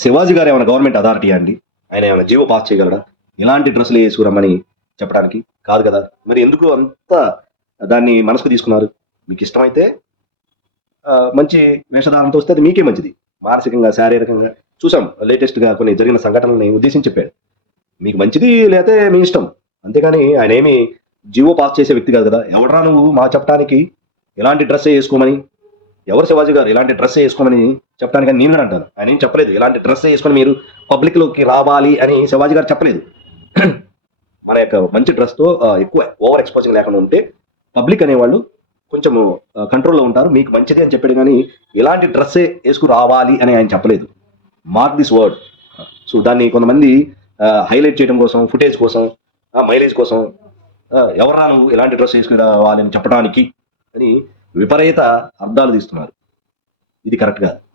శివాజీ గారు ఏమైనా government authority అండి? ఆయన ఏమైనా జీవో పాస్ చేయగలడా? ఇలాంటి డ్రెస్సులు వేసుకురమ్మని చెప్పడానికి కాదు కదా. మరి ఎందుకు అంత దాన్ని మనసుకు తీసుకున్నారు? మీకు ఇష్టమైతే మంచి వేషధారణతో వస్తే అది మీకే మంచిది. మానసికంగా శారీరకంగా. చూసాం లేటెస్ట్గా కొన్ని జరిగిన సంఘటనల్ని ఉద్దేశించి చెప్పాడు. మీకు మంచిది లేకపోతే మీ ఇష్టం. అంతేగాని ఆయన ఏమి జీవో పాస్ చేసే వ్యక్తి కాదు కదా. ఎవడరా నువ్వు మా చెప్పడానికి ఎలాంటి డ్రెస్ వేసుకోమని? ఎవరు శివాజీ గారు ఇలాంటి డ్రెస్ వేసుకోమని చెప్పడానికి నేను కూడా అంటాను. ఆయన ఏం చెప్పలేదు. ఇలాంటి డ్రెస్ వేసుకొని మీరు పబ్లిక్లోకి రావాలి అని శివాజీ గారు చెప్పలేదు. మన యొక్క మంచి డ్రెస్తో ఎక్కువ ఓవర్ ఎక్స్పోజింగ్ లేకుండా ఉంటే పబ్లిక్ అనేవాళ్ళు కొంచెం కంట్రోల్లో ఉంటారు. మీకు మంచిది అని చెప్పాడు కానీ ఇలాంటి డ్రెస్సే వేసుకుని రావాలి అని ఆయన చెప్పలేదు. మార్క్ దిస్ వర్డ్ సో దాన్ని కొంతమంది హైలైట్ చేయడం కోసం ఫుటేజ్ కోసం మైలేజ్ కోసం ఎవరా నువ్వు ఇలాంటి డ్రెస్ వేసుకుని రావాలి అని చెప్పడానికి అని విపరీత అర్థాలు తీస్తున్నారు. ఇది కరెక్ట్ కాదు.